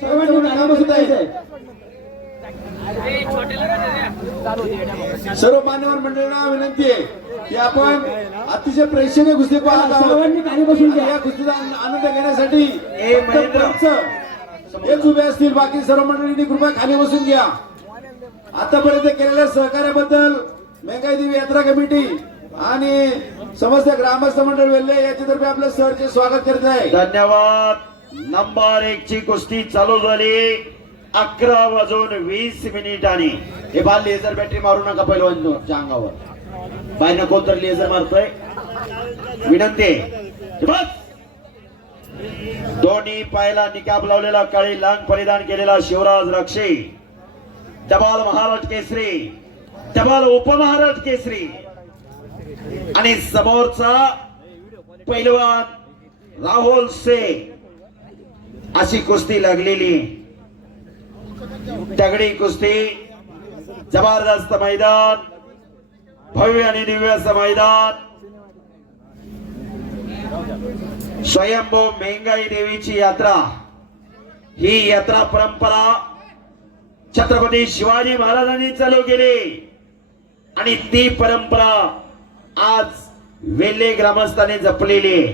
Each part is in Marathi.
सर्व मान्यवर मंडळींना विनंती आहे की आपण अतिशय प्रेक्षणीय कुस्ती पाहत आहोत। या कुस्तीचा आनंद घेण्यासाठी हेच उभे असतील, बाकी सर्व मंडळींनी कृपया खाली बसून घ्या। आतापर्यंत केलेल्या सहकार्याबद्दल मेंगाई देवी यात्रा कमिटी आणि समस्त ग्रामस्थ मंडळ वेल्हे याच्यातर्फे आपल्या सरचे स्वागत करत आहे। धन्यवाद। नंबर 1 ची कुस्ती चालू झाली 11:20 हे बाल लेझर बॅटरी मारू नका पहिलवानच्या अंगावर, बाहेर कोणतर लेझर मारतोय। विनंती बस। दोन्ही पायाला निकाब लावलेला काळी लांग परिधान केलेला शिवराज रक्षे, डबाल महाराष्ट्र केसरी, डबाल उपमहाराष्ट्र केसरी आणि समोरचा पैलवान राहुल से, अशी कुस्ती लागलेली तगडी कुस्ती। जबरदस्त मैदान, भव्य आणि दिव्य असं मैदान। स्वयंभू मेंगाई देवीची यात्रा, ही यात्रा परंपरा छत्रपती शिवाजी महाराजांनी चालू केली आणि ती परंपरा आज वेल्हे ग्रामस्थांनी जपलेली।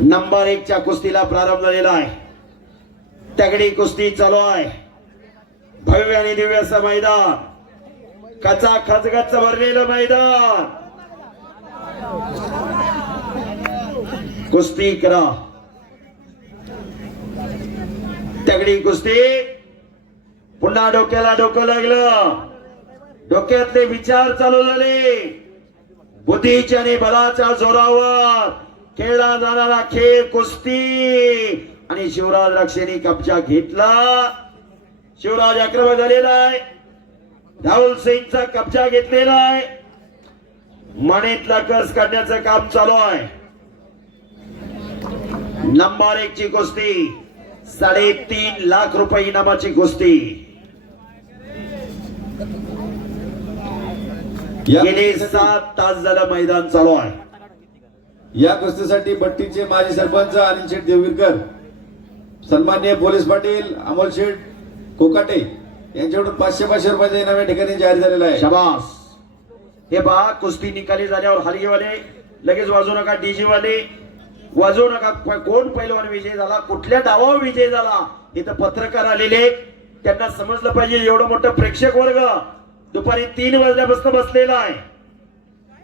नंबर 1 च्या कुस्तीला प्रारंभ झालेला आहे। तगडी कुस्ती चालू आहे, भव्य आणि दिव्य असं मैदान, कचा खचगच भरलेलं मैदान। कुस्ती करा, तगडी कुस्ती। पुन्हा डोक्याला डोकं लागलं, डोक्यातले विचार चालू झाले। बुद्धीच्या आणि बलाच्या जोरावर खेळला जाणारा खेळ कुस्ती आणि शिवराज रक्षेने कब्जा घेतला। शिवराज आक्रमक झालेला आहे, राहुल सिंगचा कब्जा घेतलेला आहे, मणीतला कस काढण्याचं काम चालू आहे। नंबर 1 ची कुस्ती 3.5 लाख रुपये इनामाची कुस्ती। गेले 7 तास झालं मैदान चालू आहे। या कुस्तीसाठी बट्टीचे माजी सरपंच अनिल शेठ देवगिरकर, सन्माननीय पोलीस पाटील अमोल शेठ कोकाटे यांच्याकडून 500 रुपयाचा इनाम या ठिकाणी जाहीर झालेला आहे। शाबास। हे पहा, कुस्ती निकाली झाल्यावर हलगीवाले लगेच वाजवू नका, डीजे वाले वाजवू नका। कोण पैलवान विजय झाला, कुठल्या डावावर विजय झाला, इथं पत्रकार आलेले, त्यांना समजलं पाहिजे। एवढं मोठं प्रेक्षक वर्ग दुपारी 3 वाजल्यापासून बसलेला आहे,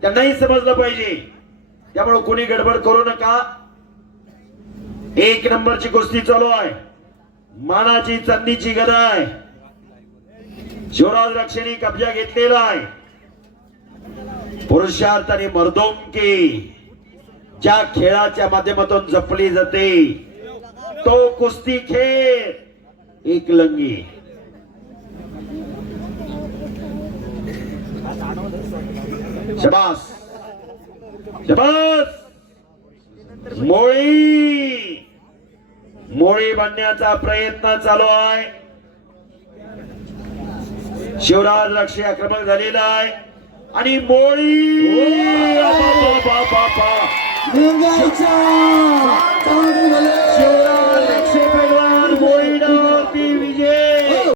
त्यांनाही समजलं पाहिजे। त्यामुळे कोणी गडबड करू नका। 1 नंबरची कुस्ती चालू आहे, मानाची चांदीची गदा आहे। शिवराज रक्षेने कब्जा घेतलेला आहे। पुरुषार्थ आणि मर्दोंकी ज्या खेळाच्या माध्यमातून जपली जाते तो कुस्ती खेळ एकलंगी। शाबास शाबास। मोळी बांधण्याचा प्रयत्न चालू आहे। शिवराज लक्ष आक्रमक झालेला आहे आणि मोळी निघायच्या